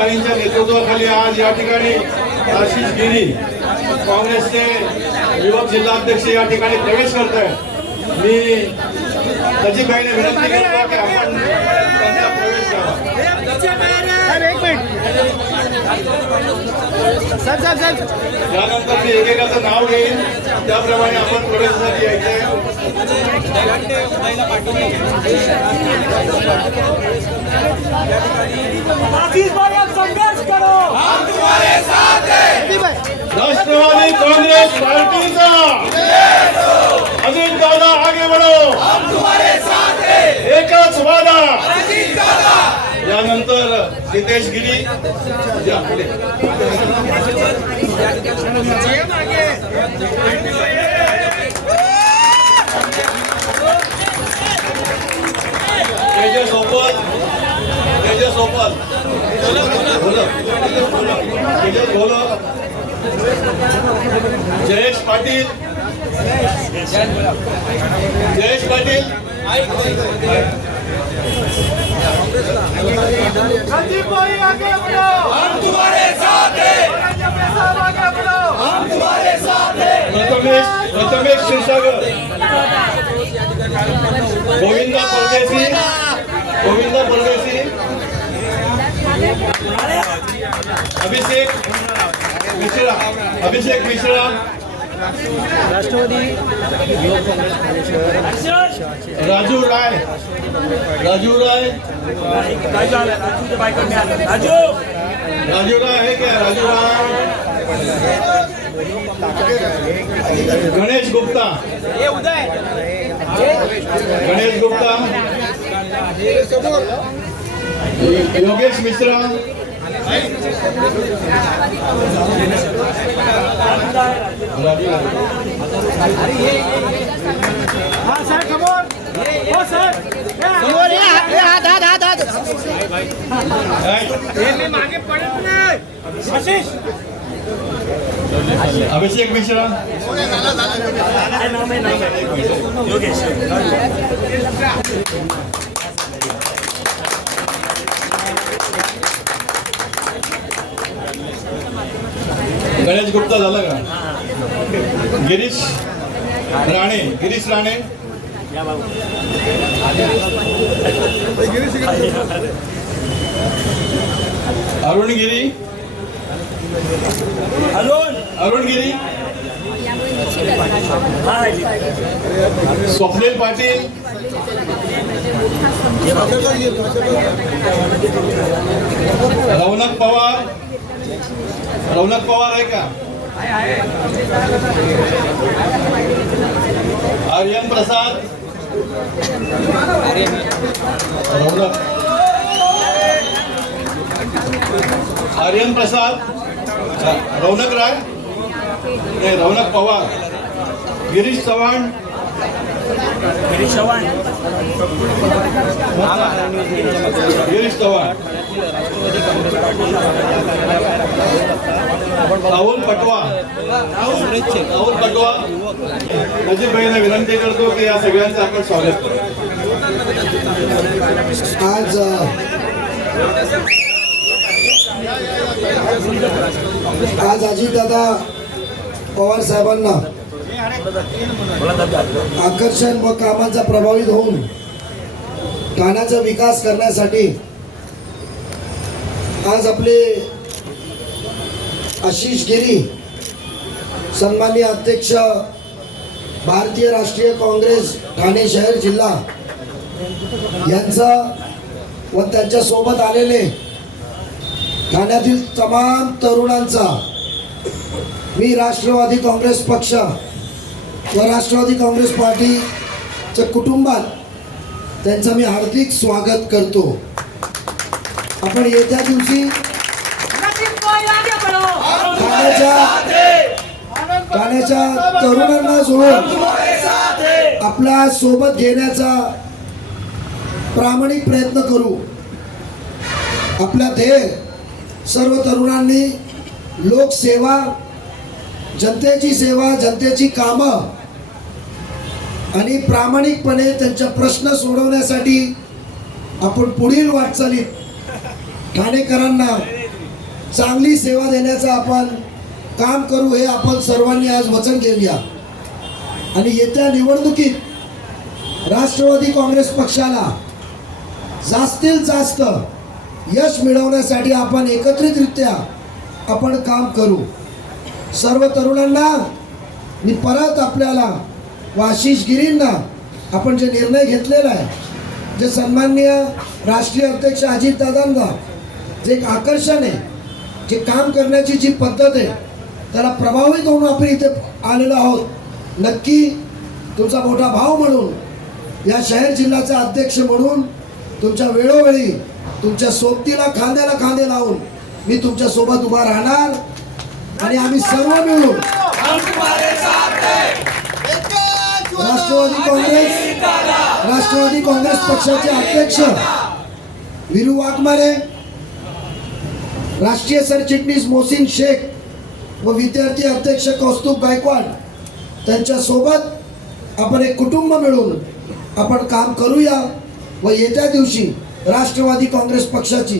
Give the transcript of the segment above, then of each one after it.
अजितबाईंच्या नेतृत्वाखाली आज या ठिकाणी आशिष गिरी काँग्रेसचे युवक जिल्हाध्यक्ष या ठिकाणी प्रवेश करत आहेत मी अजितबाईने विनंती करतो की आपण त्यांचा प्रवेश करावा त्यानंतर मी एकेकाचं नाव घेईन. त्याप्रमाणे आपण प्रवेशासाठी यायचंय. संघर्ष करो। हम तुम्हारे साथ हैं राष्ट्रवादी कांग्रेस पार्टी का अजीत दादा आगे बढो। एकच वादा। यानंतर नितेश गिरी त्याच्यासोबत सोबत जयेश पाटील. जयेश पाटील. हम तुम्हारे साथ हैं. हम तुम्हारे साथ हैं. प्रथमेश प्रथमेश क्षीरसागर. गोविंदा परदेशी गोविंदा परदेशी अभिषेक मिश्रा अभिषेक मिश्रा. राजू राय. राजू राय. राजू! राजू राय है क्या? राजू राय. गणेश गुप्ता. गणेश गुप्ता. योगेश मिश्रा. राजू राय. हाँ सर कमोन हो सर काय? मागे पडत नाही आशीष अभिषेक मिश्रा योगेश गणेश गुप्ता झाला का? गिरीश राणे गिरीश राणे? अरुण! गिरी अरुण अरुण गिरी हाय स्वप्नील पाटील? रौनक पवार. रौनक पवार आहे का? आर्यन प्रसाद. रौनक. आर्यन प्रसाद. रौनक राय. नाही रौनक पवार. गिरीश चव्हाण. गिरीश चव्हाण गिरीश चव्हाण राहुल पटवा राहुल पटवा अजित भाईला विनंती करतो की या सगळ्यांचं आपण स्वागत करू आज आज अजितदादा पवार साहेबांना आकर्षण व कामांचा प्रभावित होऊन ठाण्याचा विकास करण्यासाठी आज आपले आशिष गिरी सन्माननीय अध्यक्ष भारतीय राष्ट्रीय काँग्रेस ठाणे शहर जिल्हा यांचा व त्यांच्यासोबत आलेले ठाण्यातील तमाम तरुणांचा मी राष्ट्रवादी काँग्रेस पक्ष व राष्ट्रवादी काँग्रेस पार्टीच्या कुटुंबात त्यांचं मी हार्दिक स्वागत करतो. आपण येत्या दिवशी ठाण्याच्या ठाण्याच्या तरुणांना जोडून आपल्यासोबत घेण्याचा प्रामाणिक प्रयत्न करू. आपला ध्येय सर्व तरुणांनी लोकसेवा जनतेची सेवा जनतेची कामं आणि प्रामाणिकपणे त्यांच्या प्रश्न सोडवण्यासाठी आपण पुढील वाटचालीत ठाणेकरांना चांगली सेवा देण्याचं आपण काम करू हे आपण सर्वांनी आज वचन घेऊया आणि येत्या निवडणुकीत राष्ट्रवादी काँग्रेस पक्षाला जास्तीत जास्त यश मिळवण्यासाठी आपण एकत्रितरित्या आपण काम करू. सर्व तरुणांना मी परत आपल्याला व आशिष गिरींना आपण जे निर्णय घेतलेला आहे जे सन्माननीय राष्ट्रीय अध्यक्ष अजितदादांना जे एक आकर्षण आहे जे काम करण्याची जी पद्धत आहे त्याला प्रभावित होऊन आपण इथे आलेलो आहोत. नक्की तुमचा मोठा भाव म्हणून या शहर जिल्ह्याचा अध्यक्ष म्हणून तुमच्या वेळोवेळी तुमच्या सोबतीला खांद्याला खांदे लावून मी तुमच्यासोबत उभा राहणार. आणि आम्ही सर्व मिळून राष्ट्रवादी काँग्रेस राष्ट्रवादी काँग्रेस पक्षाचे अध्यक्ष विरू वाघमारे राष्ट्रीय सरचिटणीस मोहसिन शेख व विद्यार्थी अध्यक्ष कौस्तुभ गायकवाड त्यांच्यासोबत आपण एक कुटुंब मिळून आपण काम करूया व येत्या दिवशी राष्ट्रवादी काँग्रेस पक्षाची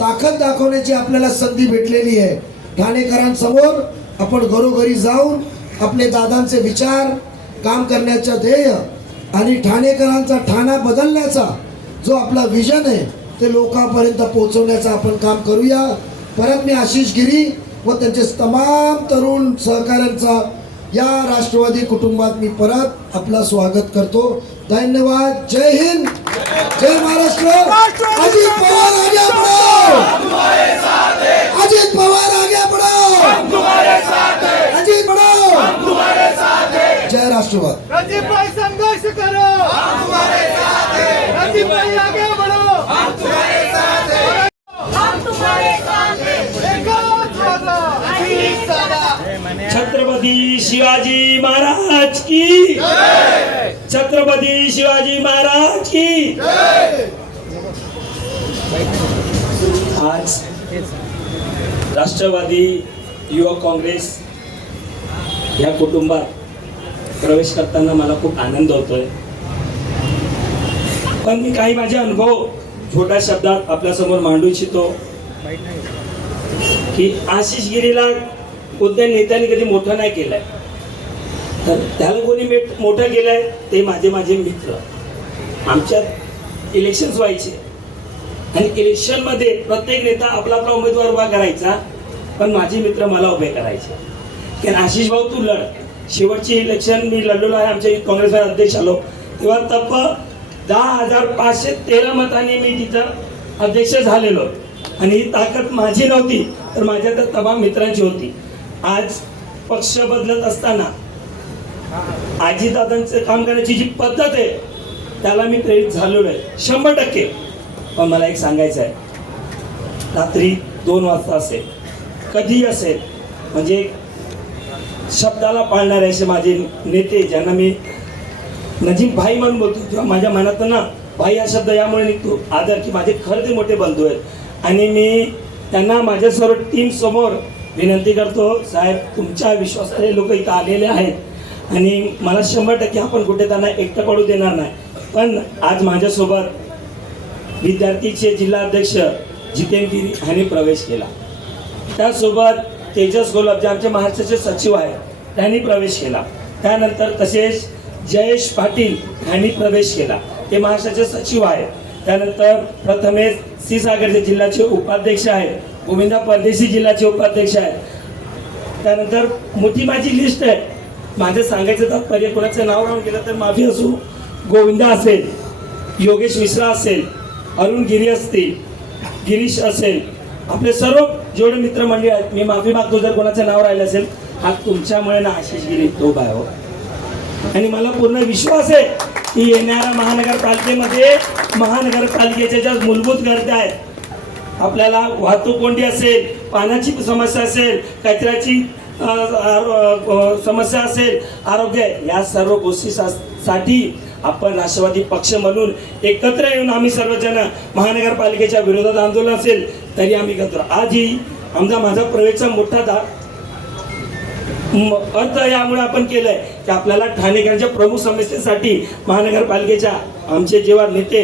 ताकद दाखवण्याची आपल्याला संधी भेटलेली आहे. ठाणेकरांसमोर आपण घरोघरी जाऊन आपले दादांचे विचार काम करण्याचं ध्येय आणि ठाणेकरांचा ठाणा बदलण्याचा जो आपला विजन आहे ते लोकांपर्यंत पोहोचवण्याचं आपण काम करूया. परत मी आशिष गिरी व त्यांचे तमाम तरुण सहकाऱ्यांचा या राष्ट्रवादी कुटुंबात मी परत आपला स्वागत करतो. धन्यवाद. जय हिंद. जय महाराष्ट्र अजित पवार आगे बढ़ो अजित पवार आगे बढ़ो अजित बढ़ो जय राष्ट्रवाद. राजीव भाई संघर्ष करो. राजीव भाई आगे बढ़ो. हम तुम्हारे साथ हैं एकच वादा. अजित दादा. छत्रपती शिवाजी महाराज की. छत्रपती शिवाजी महाराज की. आज राष्ट्रवादी युवक काँग्रेस या कुटुंबात प्रवेश करताना मला खूप आनंद होतोय. पण मी काही माझे अनुभव छोट्या शब्दात आपल्यासमोर मांडू इच्छितो. की आशिष गिरीला कोणत्या नेत्याने कधी मोठं नाही केलंय? तर त्याला कोणी मोठं केलंय? ते माझे माझे मित्र. आमच्यात इलेक्शन्स व्हायचे. आणि इलेक्शनमध्ये प्रत्येक नेता आपला आपला उमेदवार उभा करायचा पण माझे मित्र मला उभे करायचे. कारण आशिष भाऊ तू लढ. शेवटची इलेक्शन मी लढलेलो आहे आमच्या काँग्रेसचे अध्यक्ष आलो. तेव्हा तप्प दहा हजार पाचशे तेरा मतांनी मी तिथं अध्यक्ष झालेलो. आणि ही ताकद माझी नव्हती तर माझ्या तर तमाम मित्रांची होती. आज पक्ष बदलत असताना आजीदादांचं काम करण्याची जी पद्धत आहे त्याला मी प्रेरित झालेलो आहे. शंभर टक्के. पण मला एक सांगायचं आहे. रात्री दोन वाजता असेल कधी असेल म्हणजे शब्दाला पाळणारे असे माझे नेते ज्यांना मी नजीम भाई म्हणून बोलतो किंवा माझ्या मनात ना भाई हा शब्द यामुळे निघतो. आदर की माझे खरं ते मोठे बंधू आहेत. आणि मी त्यांना माझ्या सर्व टीमसमोर विनंती करतो साहेब तुमच्या विश्वासाने लोक इथं आलेले आहेत. आणि मला शंभर टक्के आपण कुठे त्यांना एकटं पडू देणार नाही. पण आज माझ्यासोबत विद्यार्थीचे जिल्हा अध्यक्ष जितेंद्र यांनी प्रवेश केला. त्यासोबत तेजस गोलब जे आमचे महाराष्ट्राचे सचिव आहेत त्यांनी प्रवेश केला. त्यानंतर तसेच जयेश पाटील यांनी प्रवेश केला. ते महाराष्ट्राचे सचिव आहेत. त्यानंतर प्रथमेश सीसागरचे जिल्ह्याचे उपाध्यक्ष आहेत गोविंदा परदेशी जिल्ह्याचे उपाध्यक्ष आहेत. त्यानंतर मोठी माझी लिस्ट आहे. माझं सांगायचं तात्पर्य कोणाचं नाव राहून गेलं तर माफी असू. गोविंदा असेल योगेश मिश्रा असेल अरुण गिरी असतील गिरीश असेल. आपले सर्व जेवढे मित्रमंडळी आहेत मी माफी मागतो जर कोणाचं नाव राहिलं असेल हा तुमच्यामुळे ना आशिष गिरी तो काय हो. आणि मला पूर्ण विश्वास आहे की येणाऱ्या महानगरपालिकेमध्ये महानगरपालिकेच्या ज्या मूलभूत गरजा आहेत आपल्याला वाहतूक कोंडी असेल पाण्याची समस्या असेल कचऱ्याची समस्या असेल आरोग्य या सर्व गोष्टी साठी आपण राष्ट्रवादी पक्ष म्हणून एकत्र येऊन आम्ही सर्वजण महानगरपालिकेच्या विरोधात आंदोलन असेल तरी आम्ही करतो. आजही आमचा माझा प्रवेशचा मोठा दा अर्थ यामुळे आपण केलंय की आपल्याला ठाणेकरांच्या प्रमुख समस्येसाठी महानगरपालिकेच्या आमचे जेव्हा नेते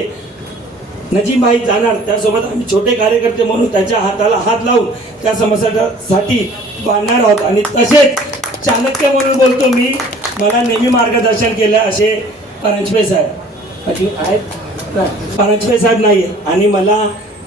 नजीमबाई जाणार त्यासोबत आम्ही छोटे कार्यकर्ते म्हणून त्याच्या हाताला हात लावून त्या समस्यासाठी बांधणार आहोत. आणि तसेच चाणक्य म्हणून बोलतो मी मला नेहमी मार्गदर्शन केलं असे परांजपे साहेब. आहेत? नाही, परांजपे साहेब नाही आणि मला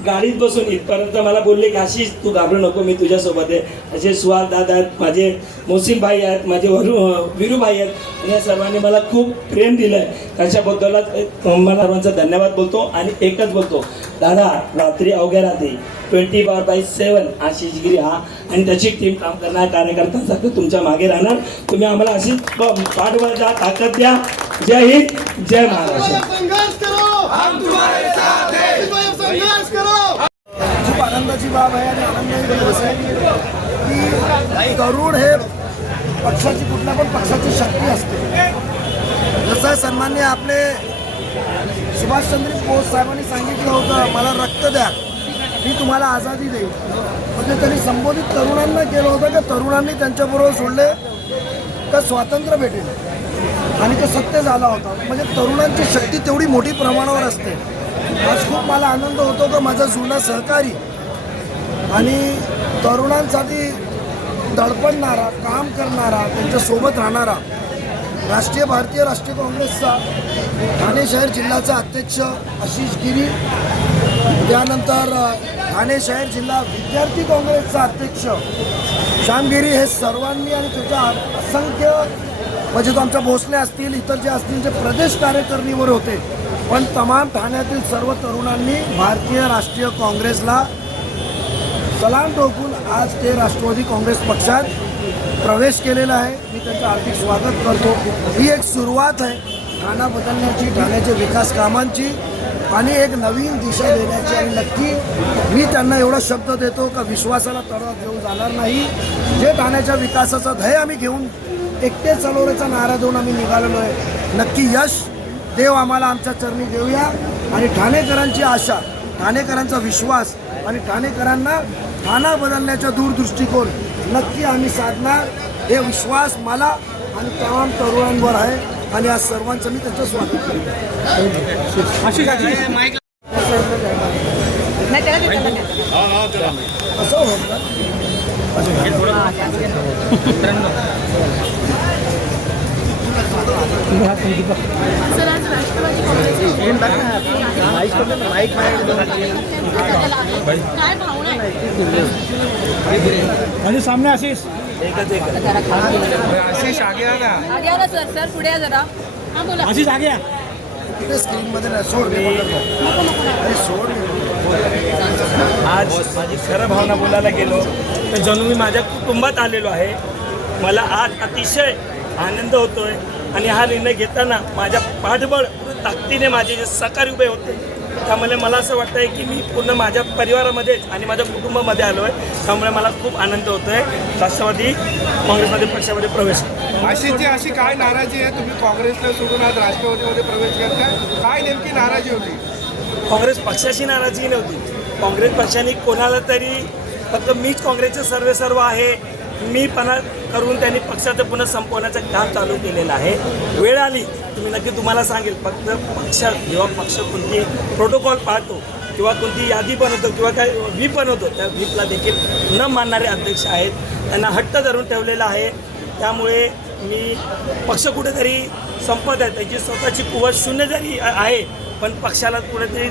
गाडीत बसून इथपर्यंत मला बोलले की अशीच तू घाबरू नको मी तुझ्यासोबत आहे. असे सुहास दादा आहेत माझे मोहसिन भाई आहेत माझे वरु विरूभाई आहेत. आणि या सर्वांनी मला खूप प्रेम दिलं आहे त्याच्याबद्दलच एक मला सर्वांचा धन्यवाद बोलतो आणि एकच बोलतो. दादा रात्री अवघ्या रात्री ट्वेंटी बार बाय सेवन आशिष गिरी हा आणि त्याची टीम काम करणार कार्यकर्त्यांसारखं तुमच्या मागे राहणार. तुम्ही आम्हाला अशीच पाठवा द्या ताकद द्या. जय हिंद जय महाराष्ट्र संघर्ष करो हम तुम्हारे साथ हैं संघर्ष करो खूप आनंदाची बाब आहे आणि आनंदाची दिवस आहे की तरुण हे पक्षाची कुठल्या पण पक्षाची शक्ती असते. जसं सन्मान्य आपले सुभाषचंद्र बोस साहेबांनी सांगितलं होतं मला रक्त द्या मी तुम्हाला आझादी देईन. म्हणजे त्यांनी संबोधित तरुणांना केलं होतं का तरुणांनी त्यांच्याबरोबर सोडले तर स्वातंत्र्य भेटेल. आणि ते सत्य झाला होता. म्हणजे तरुणांची शक्ती तेवढी मोठी प्रमाणावर असते. आज खूप मला आनंद होतो का माझा जुना सहकारी आणि तरुणांसाठी दडपणणारा काम करणारा त्यांच्यासोबत राहणारा राष्ट्रीय भारतीय राष्ट्रीय काँग्रेसचा ठाणे शहर जिल्ह्याचा अध्यक्ष आशिष गिरी त्यानंतर ठाणे शहर जिल्हा विद्यार्थी काँग्रेसचा अध्यक्ष श्यामगिरी हे सर्वांनी आणि त्याच्या असंख्य म्हणजे तो आमच्या भोसले असतील इतर जे असतील जे प्रदेश कार्यकारिणीवर होते पण तमाम ठाण्यातील सर्व तरुणांनी भारतीय राष्ट्रीय काँग्रेसला सलाम ठोकून आज ते राष्ट्रवादी काँग्रेस पक्षात प्रवेश केलेला आहे. मी त्यांचं आर्थिक स्वागत करतो. ही एक सुरुवात आहे. ठाणा बदलण्याची ठाण्याच्या विकास कामांची आणि एक नवीन दिशा देण्याची. आणि नक्की मी त्यांना एवढा शब्द देतो का विश्वासाला तडा घेऊन जाणार नाही. जे ठाण्याच्या विकासाचा ध्येय आम्ही घेऊन एकटे चालवण्याचा नारा देऊन आम्ही निघालेलो आहे. नक्की यश देव आम्हाला आमच्या चरणी देऊया. आणि ठाणेकरांची आशा ठाणेकरांचा विश्वास आणि ठाणेकरांना ठाणा बदलण्याचा दूरदृष्टिकोन नक्की आम्ही साधणार. हे विश्वास मला आणि तमाम तरुणांवर आहे आणि आज सर्वांचं मी त्यांचं स्वागत करतो नाही त्याला दे, त्याला दे. असं होतं. सर आज राष्ट्रवादी काँग्रेसचे काय भावना आहे आणि सामने आशिष आगे आला सर. सर पुढे या जरा. हा बोला. आशिष आ गया ते स्क्रीनमध्ये नाही सोड मी पकडतो. अरे सोड मी आज माझी खरं भावना बोलायला गेलो तर जणू मी माझ्या कुटुंबात आलेलो आहे. मला आज अतिशय आनंद होतोय. आणि हा निर्णय घेताना माझ्या पाठबळ ताकदीने माझे जे सहकारी उभे होते त्यामुळे मला असं वाटतंय की मी पूर्ण माझ्या परिवारामध्येच आणि माझ्या कुटुंबामध्ये आलो आहे त्यामुळे मला खूप आनंद होतोय. राष्ट्रवादी काँग्रेसमध्ये पक्षामध्ये प्रवेश अशीची अशी काय नाराजी आहे? तुम्ही काँग्रेसला सोडून आज राष्ट्रवादीमध्ये प्रवेश करताय. काय नेमकी नाराजी होती? काँग्रेस पक्षाची नाराजी नव्हती. काँग्रेस पक्षाने कोणाला तरी फक्त मीच काँग्रेसचे सर्वे सर्व आहे. मीपणा करून त्यांनी पक्षाचं पुन्हा संपवण्याचं काम चालू केलेलं आहे. वेळ आली तुम्ही नक्की तुम्हाला सांगेल फक्त पक्ष जेव्हा पक्ष कोणती प्रोटोकॉल पाळतो किंवा कोणती यादी बनवतो किंवा काय व्हीप बनवतो त्या व्हीपला देखील न मानणारे अध्यक्ष आहेत. त्यांना हट्ट धरून ठेवलेला आहे. त्यामुळे मी पक्ष कुठेतरी संपत आहे त्याची स्वतःची कुवत शून्य जरी आहे पण पक्षाला कुठेतरी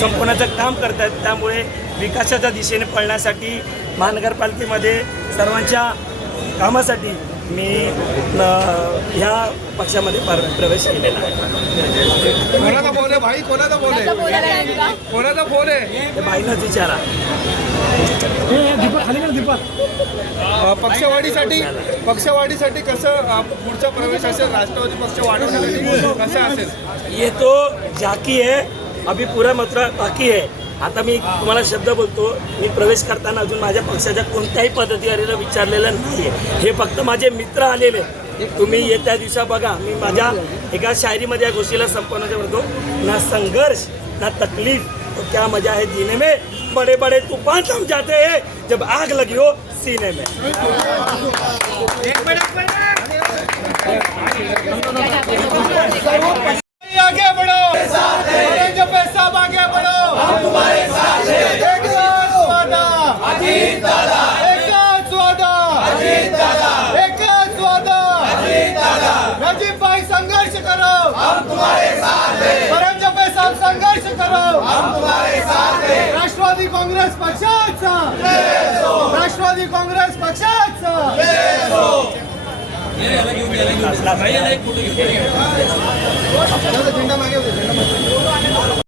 संपवण्याचं काम करत आहेत त्यामुळे विकासाच्या दिशेने पळण्यासाठी महानगरपालिकेमध्ये सर्वांच्या कामासाठी मी ह्या पक्षामध्ये पर- प्रवेश केलेला आहे. कोणाचा फोन आहे भाई? कोणाचा फोन आहे? आहे कोणाचा फोन आहे? विचारा. हे पक्षवाढीसाठी पक्षवाढीसाठी कसं पुढचा प्रवेश असेल? राष्ट्रवादी पक्ष वाढवण्यासाठी कसं असेल? ये तो जाकी है अभी पूरा मात्र बाकी है. आता मी तुम्हाला शब्द बोलतो मी प्रवेश करताना अजून माझ्या पक्षाच्या कोणत्याही पद्धतीवारीला विचारलेलं नाही आहे हे फक्त माझे मित्र आलेले तुम्ही येत्या दिवसा बघा मी माझ्या एका शायरीमध्ये या गोष्टीला संपवण्याचा म्हणतो ना संघर्ष ना तकलीफ तो क्या मजा है जीने में? बड़े बड़े तूफान थम जाते हैं जब आग लगी हो सीने में। आगे बढ़ो। पैसा आगे बढ़ो एकच वादा एकच वादा एकच वादा नजीब भाई संघर्ष करो परंजप भाई साहब संघर्ष करो। राष्ट्रवादी काँग्रेस पक्षाचा राष्ट्रवादी काँग्रेस पक्षाचा झेंडा मागे होते